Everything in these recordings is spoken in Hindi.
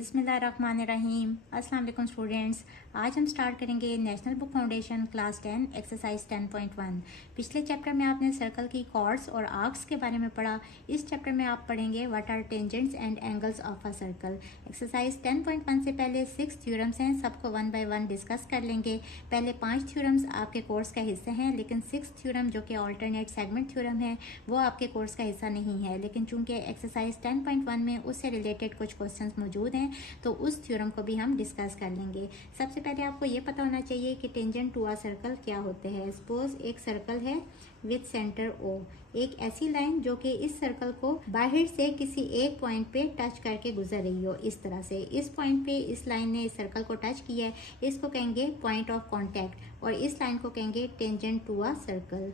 बिस्मिल्लाहिर्रहमानिर्रहीम। अस्सलाम वालेकुम स्टूडेंट्स। आज हम स्टार्ट करेंगे national book foundation class 10 exercise 10.1। पिछले चैप्टर में आपने सर्कल की कॉर्ड्स और आर्क्स के बारे में पढ़ा। इस चैप्टर में आप पढ़ेंगे what are tangents and angles of a circle. Exercise 10.1 से पहले 6 थ्योरम्स हैं, सबको 1 बाय 1 डिस्कस कर लेंगे। पहले 5 थ्योरम्स आपके कोर्स का हिस्सा हैं, लेकिन 6 थ्योरम जो कि ऑल्टरनेट सेगमेंट थ्योरम है वो आपके कोर्स का हिस्सा नहीं है, लेकिन चूंकि एक्सरसाइज 10.1 में उससे रिलेटेड कुछ क्वेश्चंस मौजूद हैं तो उस थ्योरम को भी हम डिस्कस कर लेंगे। सबसे पहले आपको ये पता होना चाहिए कि टेंजेंट टू अ सर्कल क्या होते हैं। सपोज एक सर्कल है विद सेंटर ओ, एक ऐसी लाइन जो कि इस सर्कल को बाहर से किसी एक पॉइंट पे टच करके गुजर रही हो। इस तरह से इस पॉइंट पे इस लाइन ने इस सर्कल को टच किया है, इसको कहेंगे पॉइंट ऑफ कॉन्टैक्ट और इस लाइन को कहेंगे टेंजेंट टू अ सर्कल।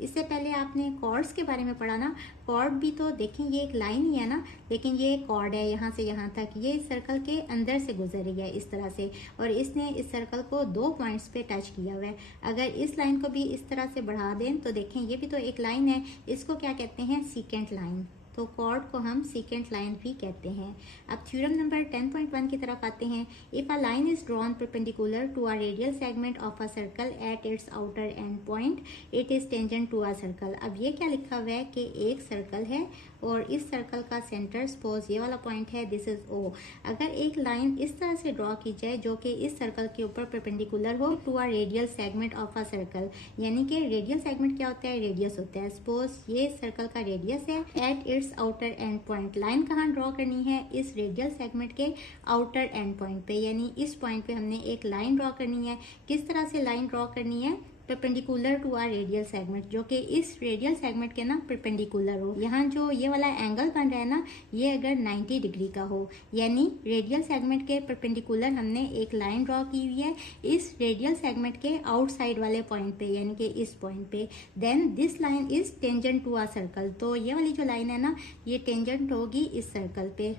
इससे पहले आपने कॉर्ड्स के बारे में पढ़ा ना। कॉर्ड भी तो देखें ये एक लाइन ही है ना, लेकिन ये एक कॉर्ड है यहाँ से यहाँ तक, ये इस सर्कल के अंदर से गुजर रही है इस तरह से, और इसने इस सर्कल को 2 पॉइंट्स पे टच किया हुआ है। अगर इस लाइन को भी इस तरह से बढ़ा दें तो देखें ये भी तो एक लाइन है, इसको क्या कहते हैं, सीकेंट लाइन। तो कॉर्ड को हम सीकेंट लाइन भी कहते हैं। अब थ्योरम नंबर 10.1 की तरफ आते हैं। If a line is drawn perpendicular to a radial segment of a circle at its outer end point it is tangent to a circle. अब ये क्या लिखा हुआ है कि एक सर्कल है और इस सर्कल का सेंटर सपोज ये वाला पॉइंट है, दिस इज ओ। अगर एक लाइन इस तरह से ड्रॉ की जाए जो कि इस सर्कल के ऊपर परपेंडिकुलर हो to a radial segment of a circle, यानी कि रेडियल सेगमेंट क्या होता है, रेडियस होता है। सपोज ये सर्कल का रेडियस है eight its outer end point. Line कहाँ ड्रॉ करनी है, इस रेडियल सेगमेंट के आउटर एंड पॉइंट पे, यानी इस पॉइंट पे हमने एक लाइन ड्रॉ करनी है। किस तरह से लाइन ड्रॉ करनी है, perpendicular to are radial segment, जो कि इस रेडियल सेगमेंट के ना परपेंडिकुलर हो। यहाँ जो ये वाला एंगल बन रहा है ना, ये अगर 90 डिग्री का हो, यानी रेडियल सेगमेंट के परपेंडिकुलर हमने एक लाइन ड्रॉ की हुई है इस रेडियल सेगमेंट के आउटसाइड वाले पॉइंट पे, यानी कि इस पॉइंट पे, then this line is tangent to a circle. तो ये वाली जो लाइन है ना, ये टेंजेंट होगी इस सर्कल पे।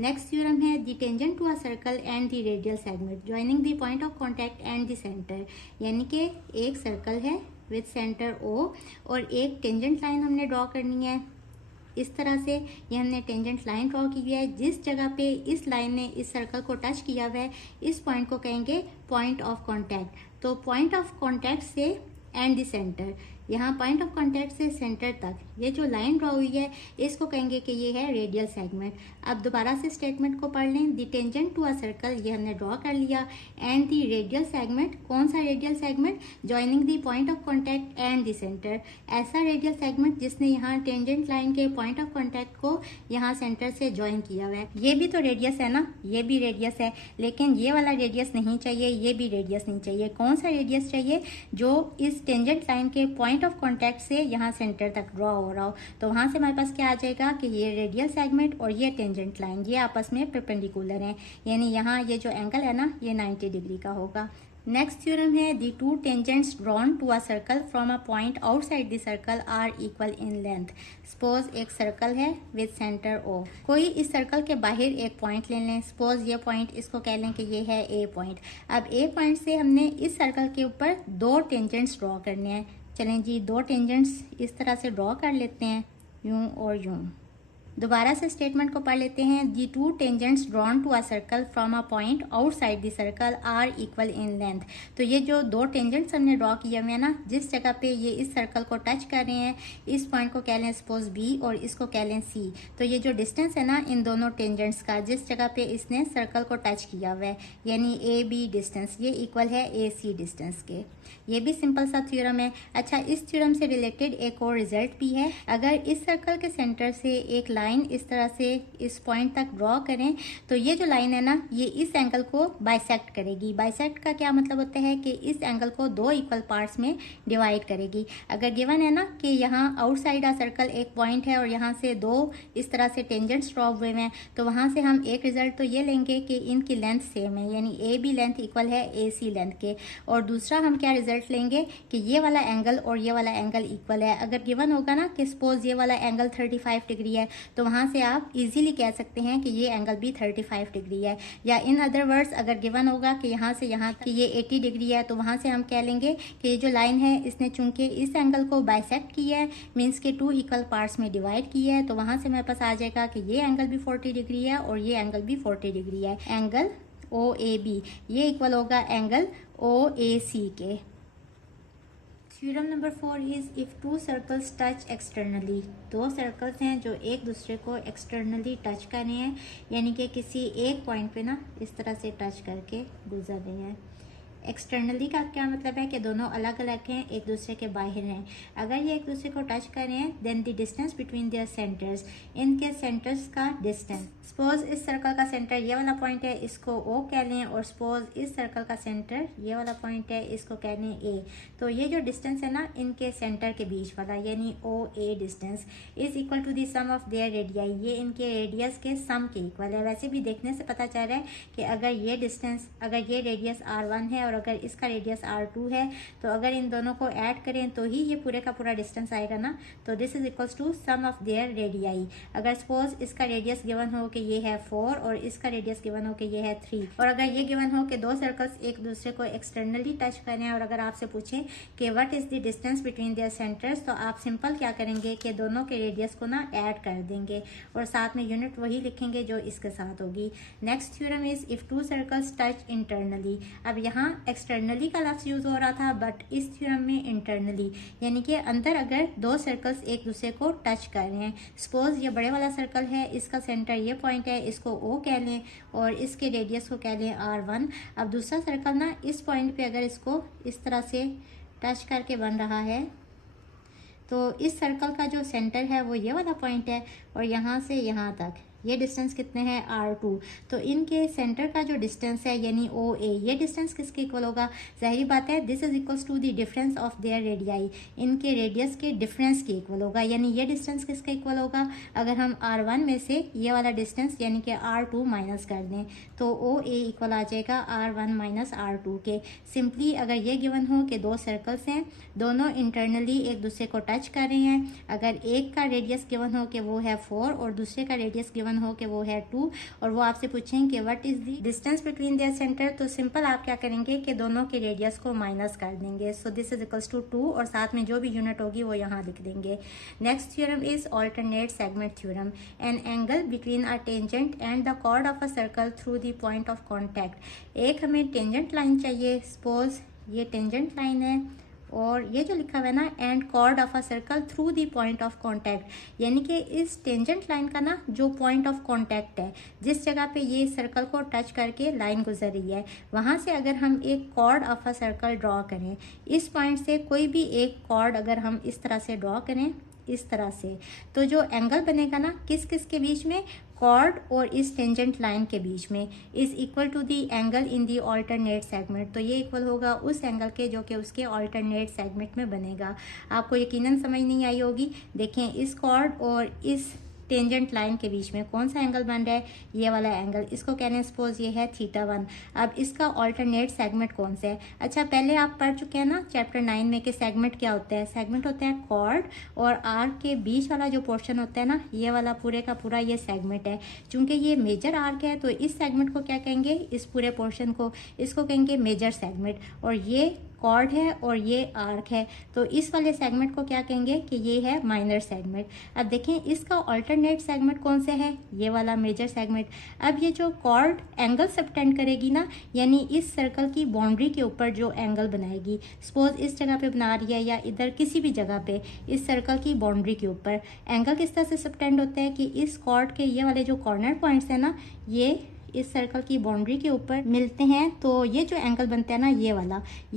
नेक्स्ट थ्योरम है the tangent to a circle and the radial segment joining the point of contact and the centre. यानी कि एक सर्कल है विद सेंटर ओ और एक टेंजेंट लाइन हमने ड्रॉ करनी है इस तरह से। ये हमने टेंजेंट लाइन ड्रॉ की हुई है, जिस जगह पे इस लाइन ने इस सर्कल को टच किया हुआ है इस पॉइंट को कहेंगे पॉइंट ऑफ कॉन्टैक्ट। तो पॉइंट ऑफ कॉन्टैक्ट से एंड द सेंटर, यहाँ पॉइंट ऑफ कांटेक्ट से सेंटर तक ये जो लाइन ड्रॉ हुई है इसको कहेंगे कि ये है रेडियल सेगमेंट। अब दोबारा से स्टेटमेंट को पढ़ लें। The tangent to a circle ये हमने ड्रॉ कर लिया, एंड द रेडियल सेगमेंट, कौन सा radial segment, joining the point of contact and the centre, ऐसा रेडियल सेगमेंट जिसने यहाँ टेंजेंट लाइन के पॉइंट ऑफ कांटेक्ट को यहाँ सेंटर से ज्वाइन किया हुआ है। ये भी तो रेडियस है ना, ये भी रेडियस है, लेकिन ये वाला रेडियस नहीं चाहिए, ये भी रेडियस नहीं चाहिए। कौन सा रेडियस चाहिए, जो इस टेंजेंट लाइन के पॉइंट ऑफ कांटेक्ट से यहाँ सेंटर तक ड्रॉ हो रहा हो। तो वहां से हमारे पास क्या आ जाएगा कि ये रेडियल सेगमेंट और ये टेंजेंट लाइन ये आपस में परपेंडिकुलर हैं, यानी यहाँ ये जो एंगल है ना ये 90 डिग्री का होगा। नेक्स्ट थ्योरम है the two tangents drawn to a circle from a point outside the circle are equal in length. Suppose एक सर्कल है विद सेंटर ओ, कोई इस सर्कल के बाहर एक पॉइंट ले लें। सपोज ये पॉइंट, इसको कह लें कि ये है ए पॉइंट। अब ए पॉइंट से हमने इस सर्कल के ऊपर 2 टेंजेंट्स ड्रॉ करने हैं। चलें जी, 2 टेंजेंट्स इस तरह से ड्रॉ कर लेते हैं, यूं और यूं। दोबारा से स्टेटमेंट को पढ़ लेते हैं। The two tangents drawn to a circle from a point outside the circle are equal in length. तो ये जो 2 टेंजेंट्स हमने ड्रॉ किए हुए हैं ना, जिस जगह पे ये इस सर्कल को टच कर रहे हैं इस पॉइंट को कह लें सपोज बी और इसको कह लें सी। तो ये जो डिस्टेंस है ना इन दोनों टेंजेंट्स का, जिस जगह पे इसने सर्कल को टच किया हुआ है, यानी ए बी डिस्टेंस, ये इक्वल है ए सी डिस्टेंस के। ये भी सिंपल सा थ्योरम है। अच्छा, इस थ्योरम से रिलेटेड एक और रिजल्ट भी है। अगर इस सर्कल के सेंटर से एक लाइन इस तरह से इस पॉइंट तक ड्रॉ करें तो ये जो लाइन है ना ये इस एंगल को बाइसेक्ट करेगी। बाइसेक्ट का क्या मतलब होता है कि इस एंगल को 2 इक्वल पार्ट्स में डिवाइड करेगी। अगर गिवन है ना कि यहाँ आउटसाइड आ सर्कल एक पॉइंट है और यहाँ से 2 इस तरह से टेंजेंट्स ड्रॉ हुए हैं, तो वहाँ से हम एक रिजल्ट तो ये लेंगे कि इनकी लेंथ सेम है, यानी ए बी लेंथ इक्वल है ए सी लेंथ के। और दूसरा हम क्या रिजल्ट लेंगे कि ये वाला एंगल और ये वाला एंगल इक्वल है। अगर गिवन होगा ना कि सपोज ये वाला एंगल 35 डिग्री है, तो वहाँ से आप इजीली कह सकते हैं कि ये एंगल भी 35 डिग्री है। या इन अदर वर्ड्स अगर गिवन होगा कि यहाँ से यहाँ तक ये 80 डिग्री है, तो वहाँ से हम कह लेंगे कि ये जो लाइन है इसने चूंकि इस एंगल को बाइसेक्ट किया है, मीन्स के 2 इक्वल पार्ट्स में डिवाइड किया है, तो वहाँ से मेरे पास आ जाएगा कि ये एंगल भी 40 डिग्री है और ये एंगल भी 40 डिग्री है। एंगल OAB ये इक्वल होगा एंगल OAC के। Theorem number 4 is if two circles touch externally, दो सर्कल्स हैं जो एक दूसरे को एक्सटर्नली टच कर रहे हैं, यानी कि किसी एक पॉइंट पे ना इस तरह से टच करके गुजर रहे हैं। एक्सटर्नली का क्या मतलब है कि दोनों अलग अलग हैं, एक दूसरे के बाहर हैं। अगर ये एक दूसरे को टच कर रहे हैं then the distance between their centres, इनके सेंटर्स का डिस्टेंस। सपोज इस सर्कल का सेंटर ये वाला पॉइंट है, इसको O कह लें, और सपोज इस सर्कल का सेंटर ये वाला पॉइंट है, इसको कह लें A। तो ये जो डिस्टेंस है ना इनके सेंटर के बीच वाला यानी OA distance is equal to the sum of their radii, ये इनके रेडियस के सम के इक्वल है। वैसे भी देखने से पता चल रहा है कि अगर ये डिस्टेंस, अगर ये रेडियस R1 है और अगर इसका रेडियस R2 है, तो अगर इन दोनों को ऐड करें तो ही ये पूरे का पूरा डिस्टेंस आएगा ना। तो this is equals to sum of their radii. अगर सपोज इसका रेडियस गिवन हो कि ये है 4 और इसका रेडियस गिवन हो कि ये है 3, और अगर ये गिवन हो कि दो सर्कल्स एक दूसरे को एक्सटर्नली टच करें और अगर आपसे पूछें कि what is the distance between their centres, तो आप सिंपल क्या करेंगे कि दोनों के रेडियस को ना ऐड कर देंगे और साथ में यूनिट वही लिखेंगे जो इसके साथ होगी। Next theorem is if two circles touch internally. अब यहाँ एक्सटर्नली का लफ्ज यूज हो रहा था, बट इस थ्योरम में इंटरनली, यानी कि अंदर अगर दो सर्कल्स एक दूसरे को टच कर रहे हैं। सपोज ये बड़े वाला सर्कल है, इसका सेंटर ये पॉइंट है, इसको O कह लें और इसके रेडियस को कह लें R1। अब दूसरा सर्कल ना इस पॉइंट पे अगर इसको इस तरह से टच करके बन रहा है, तो इस सर्कल का जो सेंटर है वो ये वाला पॉइंट है और यहाँ से यहाँ तक ये डिस्टेंस कितने हैं R2। तो इनके सेंटर का जो डिस्टेंस है यानी OA, ये डिस्टेंस किसके इक्वल होगा? जाहिर बात है this is equals to the difference of their radii, इनके रेडियस के डिफरेंस के इक्वल होगा। यानी ये डिस्टेंस किसके इक्वल होगा? अगर हम R1 में से ये वाला डिस्टेंस यानी कि R2 माइनस कर दें तो OA इक्वल आ जाएगा R1 माइनस R2 के। सिंपली अगर ये गिवन हो कि दो सर्कल्स हैं, दोनों इंटरनली एक दूसरे को टच कर रहे हैं, अगर एक का रेडियस गिवन हो कि वो है 4 और दूसरे का रेडियस गिवन हो कि वो है 2, और वो आपसे पूछेंगे कि what is the distance between there centre, तो सिंपल आप क्या करेंगे कि दोनों के रेडियस को माइनस कर देंगे। So this is equals to 2 और साथ में जो भी यूनिट होगी वो यहाँ लिख देंगे। Next theorem is alternate segment theorem. An angle between a tangent and the chord of a circle through the point of contact. एक हमें टेंजेंट लाइन चाहिए, सपोज ये टेंजेंट लाइन है और ये जो लिखा हुआ है ना and chord of a circle through the point of contact, यानी कि इस टेंजेंट लाइन का ना जो पॉइंट ऑफ कांटेक्ट है, जिस जगह पे ये सर्कल को टच करके लाइन गुजर रही है, वहां से अगर हम एक chord of a circle draw करें, इस पॉइंट से कोई भी एक कॉर्ड अगर हम इस तरह से ड्रॉ करें इस तरह से, तो जो एंगल बनेगा ना किस किस के बीच में, कॉर्ड और इस टेंजेंट लाइन के बीच में, is equal to the angle in the alternate segment. तो ये इक्वल होगा उस एंगल के जो कि उसके ऑल्टरनेट सेगमेंट में बनेगा। आपको यकीनन समझ नहीं आई होगी। देखें इस कॉर्ड और इस टेंजेंट लाइन के बीच में कौन सा एंगल बन रहा है, ये वाला एंगल, इसको कहने हैं सपोज ये है θ1। अब इसका ऑल्टरनेट सेगमेंट कौन सा है? अच्छा पहले आप पढ़ चुके हैं ना चैप्टर 9 में कि सेगमेंट क्या होता है। सेगमेंट होता है कॉर्ड और आर्क के बीच वाला जो पोर्शन होता है ना, ये वाला पूरे का पूरा ये सेगमेंट है। चूंकि ये मेजर आर्क है तो इस सेगमेंट को क्या कहेंगे, इस पूरे पोर्शन को, इसको कहेंगे मेजर सेगमेंट, और ये कॉर्ड है और ये आर्क है तो इस वाले सेगमेंट को क्या कहेंगे कि ये है माइनर सेगमेंट। अब देखें इसका ऑल्टरनेट सेगमेंट कौन सा है, ये वाला मेजर सेगमेंट। अब ये जो कॉर्ड एंगल सबटेंड करेगी ना, यानी इस सर्कल की बाउंड्री के ऊपर जो एंगल बनाएगी, सपोज इस जगह पे बना रही है या इधर किसी भी जगह पे इस सर्कल की बाउंड्री के ऊपर एंगल किस तरह से सबटेंड होता है कि इस कॉर्ड के ये वाले जो कॉर्नर पॉइंट्स है ना, ये इस सर्कल की बाउंड्री के ऊपर मिलते हैं, तो ये जो एंगल बनता है ना ये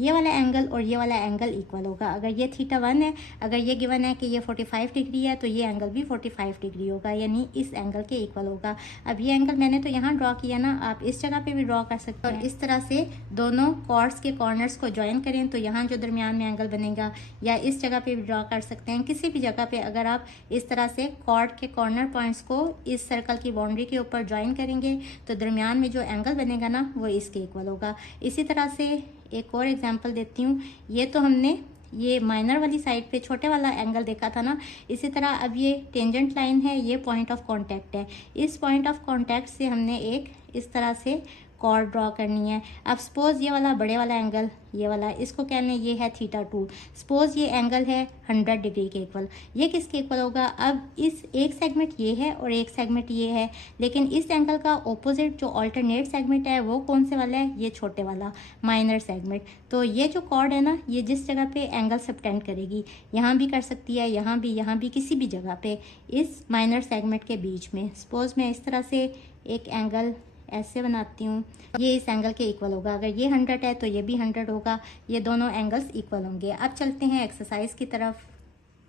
वाला एंगल और ये वाला एंगल इक्वल होगा। अगर ये θ1 है, अगर ये गिवन है कि ये 45 डिग्री है तो ये एंगल भी 45 डिग्री होगा, यानी इस एंगल के इक्वल होगा। अब ये एंगल मैंने तो यहाँ ड्रॉ किया ना, आप इस जगह पे भी ड्रॉ कर सकते हैं। और इस तरह से दोनों कॉर्ड्स के कॉर्नर्स को ज्वाइन करें तो यहाँ जो दरमियान में एंगल बनेगा, या इस जगह पे भी ड्रॉ कर सकते हैं, किसी भी जगह पे अगर आप इस तरह से कॉर्ड के कॉर्नर पॉइंट्स को इस सर्कल की बाउंड्री के ऊपर ज्वाइन करेंगे तो दरमियान में जो एंगल बनेगा ना वो इसके इक्वल होगा। इसी तरह से एक और एग्जांपल देती हूँ। ये तो हमने ये माइनर वाली साइड पे छोटे वाला एंगल देखा था ना, इसी तरह अब ये टेंजेंट लाइन है, ये पॉइंट ऑफ कांटेक्ट है। इस पॉइंट ऑफ कांटेक्ट से हमने एक इस तरह से कॉर्ड ड्रॉ करनी है। अब सपोज ये वाला बड़े वाला एंगल, ये वाला, इसको क्या लें, ये है θ2। सपोज ये एंगल है 100 डिग्री के इक्वल। ये किसके इक्वल होगा? अब इस एक सेगमेंट ये है और एक सेगमेंट ये है, लेकिन इस एंगल का ऑपोजिट जो अल्टरनेट सेगमेंट है वो कौन से वाला है? ये छोटे वाला माइनर सेगमेंट। तो ये जो कॉर्ड है ना, ये जिस जगह पे एंगल सबटेंड करेगी, यहाँ भी कर सकती है, यहाँ भी, किसी भी जगह पे इस माइनर सेगमेंट के बीच में। सपोज मैं इस तरह से एक एंगल ऐसे बनाती हूँ, ये इस एंगल के इक्वल होगा। अगर ये 100 है तो ये भी 100 होगा, ये दोनों एंगल्स इक्वल होंगे। अब चलते हैं एक्सरसाइज की तरफ।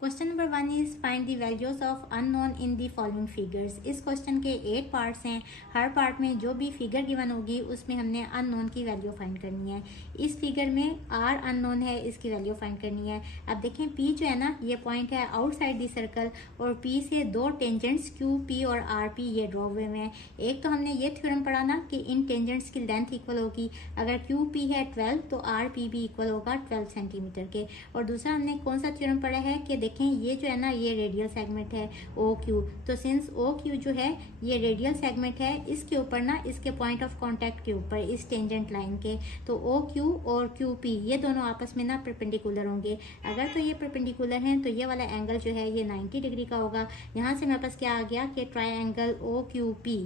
Question number 1 is find the values of unknown in the following figures. इस क्वेश्चन के 8 पार्ट्स हैं। हर पार्ट में जो भी फिगर गिवन होगी उसमें हमने अननोन की वैल्यू फाइंड करनी है। इस फिगर में आर अननोन है, इसकी वैल्यू फाइंड करनी है। अब देखें पी जो है ना, ये पॉइंट है आउटसाइड दी सर्कल, और पी से दो टेंजेंट्स क्यू पी और आर पी ये ड्रॉ हुए हैं। एक तो हमने ये थ्योरम पढ़ा ना कि इन टेंजेंट्स की लेंथ इक्वल होगी। अगर क्यू पी है 12 तो आर पी भी इक्वल होगा 12 सेंटीमीटर के। और दूसरा हमने कौन सा थ्योरम पढ़ा है कि देखें ये जो है ना, ये रेडियल सेगमेंट है ओ क्यू। तो सिंस ओ क्यू जो है ये रेडियल सेगमेंट है, इसके ऊपर ना, इसके पॉइंट ऑफ कांटेक्ट के ऊपर इस टेंजेंट लाइन के, तो ओ क्यू और क्यू पी ये दोनों आपस में ना परपेंडिकुलर होंगे। अगर तो ये परपेंडिकुलर हैं तो ये वाला एंगल जो है ये 90 डिग्री का होगा। यहाँ से मेरे पास क्या आ गया कि triangle O Q P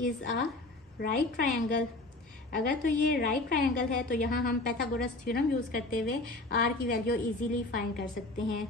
is a right triangle. अगर तो ये राइट ट्राइंगल है तो यहाँ हम पैथागोरस थ्योरम यूज करते हुए आर की वैल्यू इजीली फाइंड कर सकते हैं।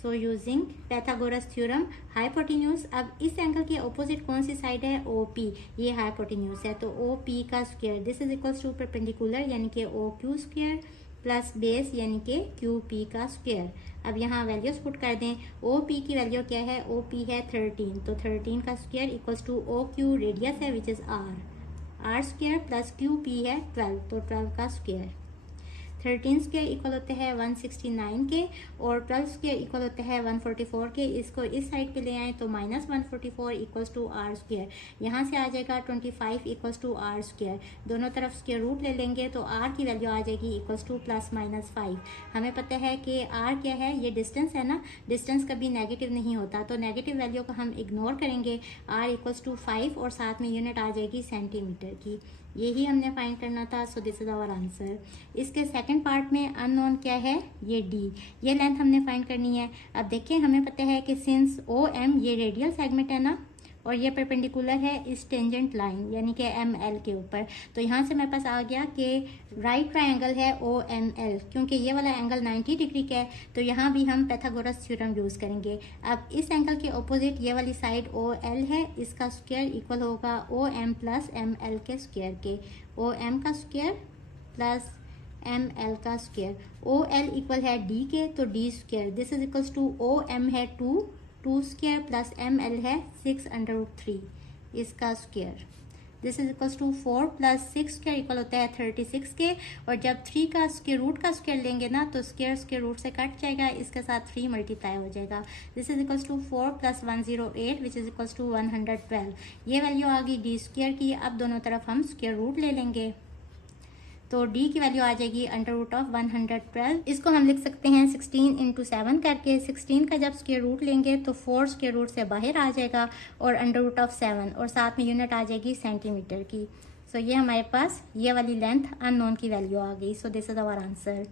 So using Pythagoras theorem hypotenuse. अब इस एंगल के ऑपोजिट कौन सी साइड है? ओ पी, ये हाइपोटेन्यूज है, तो ओ पी का square this is equals to perpendicular यानी कि O Q square plus base यानी कि क्यू पी का स्क्वायर। अब यहाँ वैल्यूज पुट कर दें। ओ पी की वैल्यू क्या है? ओ पी है 13, तो 13 का square equals to O Q radius है which is R square plus Q P है 12, तो 12 का स्क्वायर। 13 स्क्वायर इक्वल होते हैं 169 के, और 12 स्क्वायर इक्वल होते हैं 144 के। इसको इस साइड पे ले आए तो minus 144 equals to R square. यहाँ से आ जाएगा 25 इक्वल्स टू आर स्क्वायर। दोनों तरफ स्क्वायर रूट ले लेंगे तो आर की वैल्यू आ जाएगी इक्वल्स टू प्लस माइनस 5। हमें पता है कि आर क्या है? ये डिस्टेंस है ना, डिस्टेंस कभी नेगेटिव नहीं होता, तो नेगेटिव वैल्यू को हम इग्नोर करेंगे। आर इक्वल्स टू 5 और साथ में यूनिट आ जाएगी सेंटीमीटर की। यही हमने फाइंड करना था, so this is our answer. इसके सेकंड पार्ट में अननोन क्या है? ये डी, ये लेंथ हमने फाइंड करनी है। अब देखिए हमें पता है कि सिंस ओ एम ये रेडियल सेगमेंट है ना, और ये परपेंडिकुलर है इस टेंजेंट लाइन यानी कि एम एल के ऊपर, तो यहाँ से मेरे पास आ गया कि राइट ट्राइंगल है ओ एम एल। क्योंकि ये वाला एंगल 90 डिग्री का है तो यहाँ भी हम पैथागोरस थ्योरम यूज करेंगे। अब इस एंगल के ऑपोजिट ये वाली साइड ओ एल है, इसका स्क्वायर इक्वल होगा O M plus M L के स्क्वायर के। ओ एम का स्क्वायर प्लस एम एल का स्क्वायर। ओ एल इक्वल है डी के, तो D square this is equals to O M है 2 स्क्वायर प्लस एम एल है 6√3 इसका square. This is equals to 4 plus 6 square equal होता है 36 के, और जब 3 का स्क्वायर रूट का स्क्वायर लेंगे ना तो स्क्वायर रूट से कट जाएगा, इसके साथ 3 मल्टीप्लाई हो जाएगा। This is equals to 4 plus 108 which is equals to 112। ये वैल्यू आ गई डी स्क्वायर की। अब दोनों तरफ हम स्क्वायर रूट ले लेंगे तो d की वैल्यू आ जाएगी √112। इसको हम लिख सकते हैं 16 × 7 करके। 16 का जब स्क्वायर रूट लेंगे तो 4 स्क्वायर रूट से बाहर आ जाएगा और √7 और साथ में यूनिट आ जाएगी सेंटीमीटर की। सो ये हमारे पास ये वाली लेंथ अननोन की वैल्यू आ गई। So this is our answer.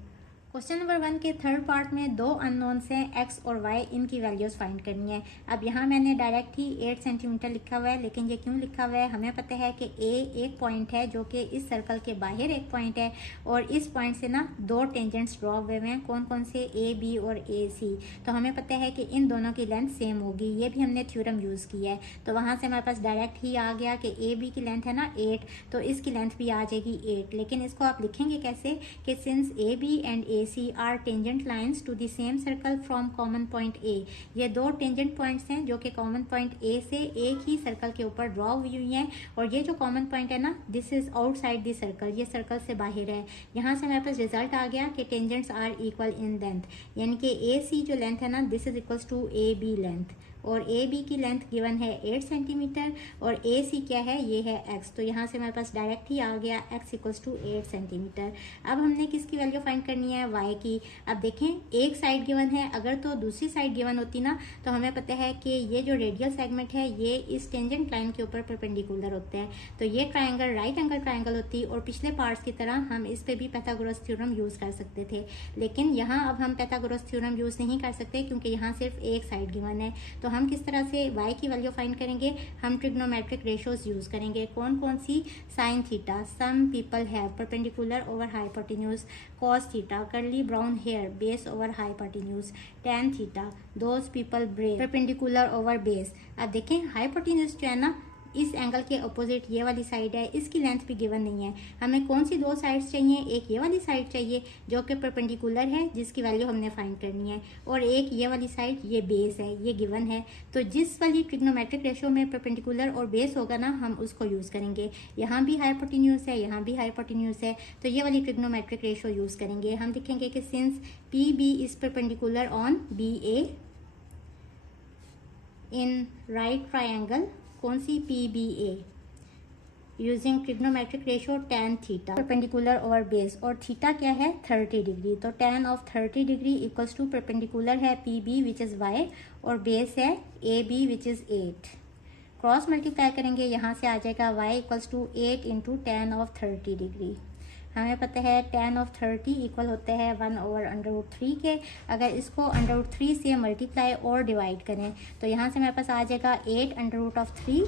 Question number 1 के थर्ड पार्ट में दो अननोन्स हैं x और y, इनकी वैल्यूज फाइंड करनी है। अब यहाँ मैंने डायरेक्ट ही 8 सेंटीमीटर लिखा हुआ है, लेकिन ये क्यों लिखा हुआ है? हमें पता है कि a एक पॉइंट है जो कि इस सर्कल के बाहर एक पॉइंट है, और इस पॉइंट से ना दो टेंजेंट्स ड्रॉ हुए हैं। कौन कौन से? a b और a c। तो हमें पता है कि इन दोनों की लेंथ सेम होगी, ये भी हमने थ्योरम यूज किया है। तो वहाँ से हमारे पास डायरेक्ट ही आ गया कि a b की लेंथ है ना 8, तो इसकी लेंथ भी आ जाएगी 8। लेकिन इसको आप लिखेंगे कैसे? कि since a b and a c are tangent lines to the same circle from common point A. ये दो टेंजेंट पॉइंट्स हैं जो कि कॉमन पॉइंट ए से एक ही सर्कल के ऊपर ड्रॉ हुई हैं, और ये जो कॉमन पॉइंट है ना this is outside the circle, ये सर्कल से बाहर है। यहाँ से हमारे पास रिजल्ट आ गया कि tangents are equal in length, यानी कि ए सी जो लेंथ है ना this is equals to A B length, और ए बी की लेंथ गिवन है 8 सेंटीमीटर और ए सी क्या है, ये है एक्स। तो यहाँ से हमारे पास डायरेक्ट ही आ गया एक्स इक्वल्स टू 8 सेंटीमीटर। अब हमने किसकी वैल्यू फाइंड करनी है, वाई की। अब देखें एक साइड गिवन है, अगर तो दूसरी साइड गिवन होती ना तो हमें पता है कि ये जो रेडियल सेगमेंट है ये इस टेंजेंट लाइन के ऊपर परपेंडिकुलर होते हैं, तो ये ट्राइंगल राइट एंगल ट्राइंगल होती और पिछले पार्ट्स की तरह हम इस पे भी पाइथागोरस थ्योरम यूज कर सकते थे। लेकिन यहाँ अब हम पाइथागोरस थ्योरम यूज नहीं कर सकते क्योंकि यहाँ सिर्फ एक साइड गिवन है। तो हम किस तरह से y की वैल्यू फाइंड करेंगे, हम ट्रिग्नोमेट्रिक रेशियोज यूज करेंगे। कौन कौन सी, sine theta, some people have perpendicular over hypotenuse, cos theta, curly brown hair base over hypotenuse, tan theta, those people brave perpendicular over base. अब देखें हाइपोटेन्यूज जो है ना इस एंगल के अपोजिट ये वाली साइड है, इसकी लेंथ भी गिवन नहीं है। हमें कौन सी दो साइड्स चाहिए, एक ये वाली साइड चाहिए जो कि परपेंडिकुलर है जिसकी वैल्यू हमने फाइंड करनी है, और एक ये वाली साइड ये बेस है, ये गिवन है। तो जिस वाली ट्रिग्नोमेट्रिक रेशियो में परपेंडिकुलर और बेस होगा ना हम उसको यूज़ करेंगे। यहाँ भी हाइपोटेन्यूज है, यहाँ भी हाइपोटेन्यूज है, तो ये वाली ट्रिग्नोमेट्रिक रेशियो यूज़ करेंगे। हम लिखेंगे कि since P B is perpendicular on B A in right triangle, कौन सी, P B A, using trigonometric ratio tan theta perpendicular over base, और थीटा क्या है 30 डिग्री। तो tan of 30 degree equals to perpendicular है P B which is y और बेस है A B which is 8। Cross multiply करेंगे, यहाँ से आ जाएगा y equals to 8 into tan of 30 degree. हमें पता है tan ऑफ 30 इक्वल होते हैं 1 ओवर √3 के। अगर इसको √3 से मल्टीप्लाई और डिवाइड करें तो यहाँ से मेरे पास आ जाएगा 8 √3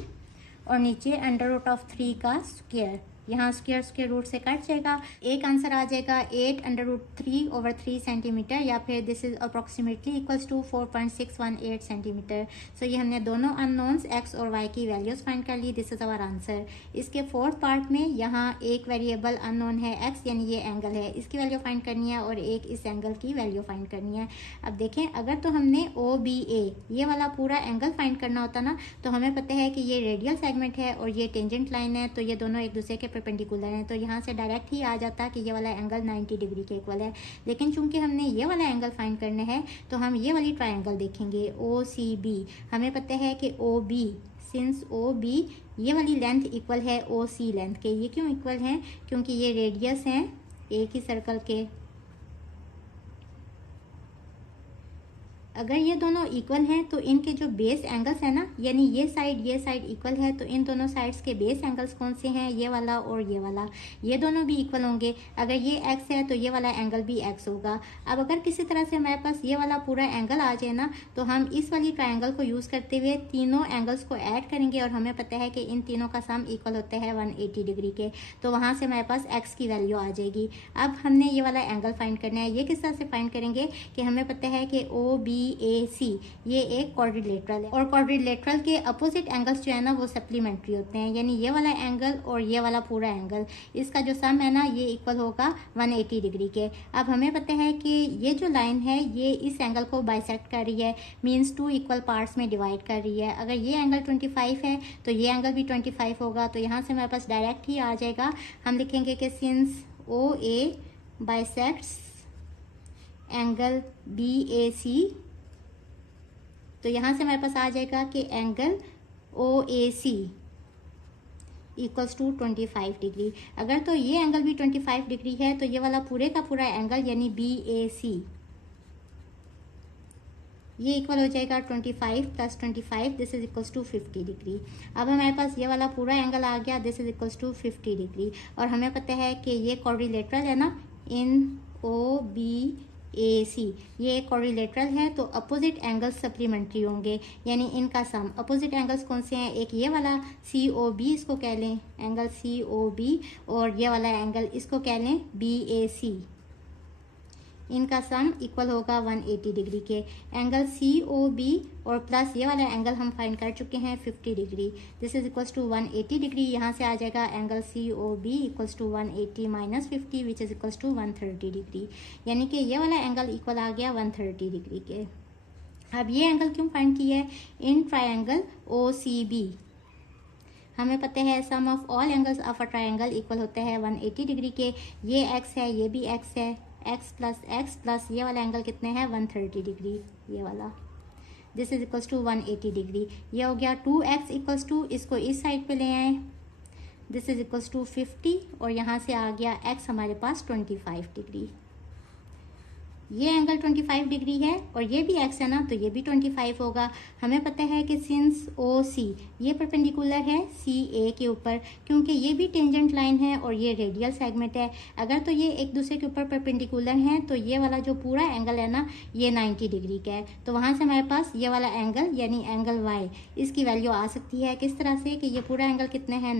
और नीचे √3 का स्क्वायर, यहाँ स्क्वायर स्क्वायर रूट से कट जाएगा। एक आंसर आ जाएगा 8 √3/3 सेंटीमीटर, या फिर this is approximately equals to 4.618 centimetre. So ये हमने दोनों अननोन्स x और y की वैल्यूज फाइंड कर ली। This is our answer. इसके फोर्थ पार्ट में यहाँ एक वेरिएबल अननोन है x, यानी ये एंगल है, इसकी वैल्यू फाइंड करनी है और एक इस एंगल की वैल्यू फाइंड करनी है। अब देखें अगर तो हमने OBA ये वाला पूरा एंगल फाइंड करना होता ना तो हमें पता है कि ये रेडियल सेगमेंट है और ये टेंजेंट लाइन है, तो ये दोनों एक दूसरे के परपेंडिकुलर है, तो यहाँ से डायरेक्ट ही आ जाता कि ये वाला एंगल 90 डिग्री के इक्वल है। लेकिन चूंकि हमने ये वाला एंगल फाइंड करना है तो हम ये वाली ट्राइंगल देखेंगे OCB। हमें पता है कि OB सिंस OB ये वाली लेंथ इक्वल है OC लेंथ के। ये क्यों इक्वल है, क्योंकि ये रेडियस हैं एक ही सर्कल के। अगर ये दोनों इक्वल हैं तो इनके जो बेस एंगल्स है ना, यानी ये साइड इक्वल है, तो इन दोनों साइड्स के बेस एंगल्स कौन से हैं, ये वाला और ये वाला, ये दोनों भी इक्वल होंगे। अगर ये x है तो ये वाला एंगल भी x होगा। अब अगर किसी तरह से हमारे पास ये वाला पूरा एंगल आ जाए ना तो हम इस वाली ट्राइंगल को यूज़ करते हुए तीनों एंगल्स को ऐड करेंगे और हमें पता है कि इन तीनों का सम इक्वल होता है 180 डिग्री के, तो वहाँ से हमारे पास x की वैल्यू आ जाएगी। अब हमने ये वाला एंगल फाइंड करना है। ये किस तरह से फाइंड करेंगे कि हमें पता है कि OBAC ये एक क्वाड्रिलेटरल है और क्वाड्रिलेटरल के अपोजिट एंगल्स जो है ना वो सप्लीमेंट्री होते हैं, यानी ये वाला एंगल और ये वाला पूरा एंगल, इसका जो सम है ना ये इक्वल होगा 180 डिग्री के। अब हमें पता है कि ये जो लाइन है ये इस एंगल को बाइसेक्ट कर रही है, मीन्स 2 इक्वल पार्ट्स में डिवाइड कर रही है। अगर ये एंगल 25 है तो ये एंगल भी 25 होगा, तो यहाँ से हमारे पास डायरेक्ट ही आ जाएगा। हम लिखेंगे कि since OA bisects angle BAC, तो यहाँ से हमारे पास आ जाएगा कि angle OAC equals to 25 degree. अगर तो ये एंगल भी 25 डिग्री है तो ये वाला पूरे का पूरा एंगल यानी BAC ये इक्वल हो जाएगा 25 + 25, this is equals to 50 degree. अब हमारे पास ये वाला पूरा एंगल आ गया, this is equals to 50 degree. और हमें पता है कि ये क्वाड्रिलेटरल है ना, इन OBAC ये क्वाड्रिलेटरल है तो अपोजिट एंगल्स सप्लीमेंट्री होंगे, यानी इनका सम। अपोजिट एंगल्स कौन से हैं, एक ये वाला COB इसको कह लें एंगल COB, और ये वाला एंगल इसको कह लें BAC, इनका सम इक्वल होगा 180 डिग्री के। एंगल COB और प्लस ये वाला एंगल हम फाइंड कर चुके हैं 50 degree, this is equals to 180 degree. यहाँ से आ जाएगा angle COB equals to 180 - 50 which is equals to 130 degree, यानी कि ये वाला एंगल इक्वल आ गया 130 डिग्री के। अब ये एंगल क्यों फाइंड किया है, इन ट्राइंगल OCB हमें पता है sum of all angles of a triangle equal होता है 180 डिग्री के। ये x है, ये भी x है, x + x प्लस ये वाला एंगल कितने हैं 130 डिग्री, ये वाला। This is equals to 180 degree. ये हो गया 2x इक्वल्स टू, इसको इस साइड पे ले आए, दिस इज इक्वल्स टू 50 और यहाँ से आ गया x हमारे पास 25 डिग्री। ये एंगल 25 डिग्री है और ये भी x है ना, तो ये भी 25 होगा। हमें पता है कि सिंस OC ये परपेंडिकुलर है CA के ऊपर, क्योंकि ये भी टेंजेंट लाइन है और ये रेडियल सेगमेंट है। अगर तो ये एक दूसरे के ऊपर परपेंडिकुलर हैं तो ये वाला जो पूरा एंगल है ना, ये 90 डिग्री का है। तो वहाँ से हमारे पास ये वाला एंगल यानी एंगल y, इसकी वैल्यू आ सकती है किस तरह से कि ये पूरा एंगल कितने हैं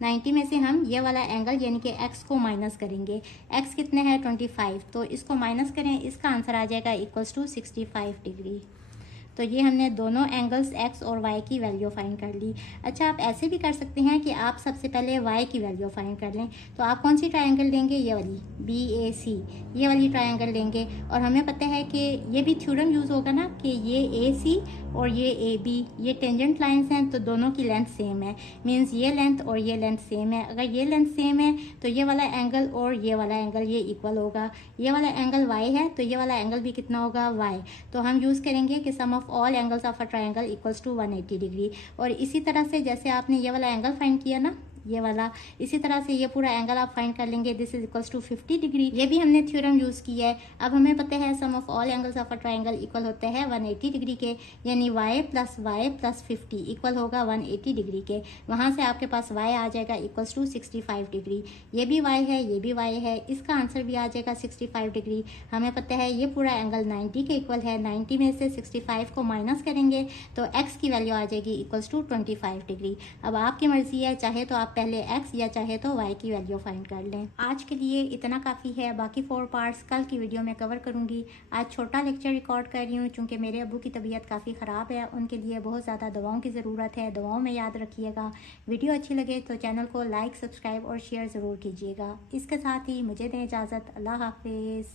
90 में से हम ये वाला एंगल यानी कि x को माइनस करेंगे। x कितने हैं 25, तो इसको माइनस करें, इसका आंसर आ जाएगा इक्वल्स टू 65 डिग्री। तो ये हमने दोनों एंगल्स x और y की वैल्यू फाइंड कर ली। अच्छा, आप ऐसे भी कर सकते हैं कि आप सबसे पहले y की वैल्यू फाइंड कर लें। तो आप कौन सी ट्रायंगल लेंगे, ये वाली BAC, ये वाली ट्रायंगल लेंगे। और हमें पता है कि ये भी थ्योरम यूज़ होगा ना कि ये AC और ये AB ये टेंजेंट लाइंस हैं, तो दोनों की लेंथ सेम है, मीन्स ये लेंथ और ये लेंथ सेम है। अगर ये लेंथ सेम है तो ये वाला एंगल और ये वाला एंगल ये इक्वल होगा। ये वाला एंगल y है तो ये वाला एंगल भी कितना होगा y। तो हम यूज़ करेंगे कि sum of all angles of a triangle equals to 180 degree. और इसी तरह से जैसे आपने ये वाला एंगल फाइंड किया ना, ये वाला, इसी तरह से ये पूरा एंगल आप फाइंड कर लेंगे, this is equals to 50 degree. ये भी हमने थ्योरम यूज किया है। अब हमें पता है sum of all angles of a triangle equal होते हैं 180 डिग्री के, यानी y प्लस 50 इक्वल होगा 180 डिग्री के। वहां से आपके पास y आ जाएगा इक्वल्स टू 65 डिग्री। ये भी y है, ये भी y है, इसका आंसर भी आ जाएगा 65 डिग्री। हमें पता है ये पूरा एंगल 90 के इक्वल है। 90 में से 65 को माइनस करेंगे तो x की वैल्यू आ जाएगी इक्वल्स टू 25 डिग्री। अब आपकी मर्जी है, चाहे तो आप पहले x या चाहे तो y की वैल्यू फाइंड कर लें। आज के लिए इतना काफ़ी है, बाकी 4 पार्ट्स कल की वीडियो में कवर करूंगी। आज छोटा लेक्चर रिकॉर्ड कर रही हूँ क्योंकि मेरे अब्बू की तबीयत काफ़ी ख़राब है, उनके लिए बहुत ज़्यादा दवाओं की ज़रूरत है। दवाओं में याद रखिएगा। वीडियो अच्छी लगे तो चैनल को लाइक, सब्सक्राइब और शेयर ज़रूर कीजिएगा। इसके साथ ही मुझे दें इजाज़त। अल्लाह हाफिज़।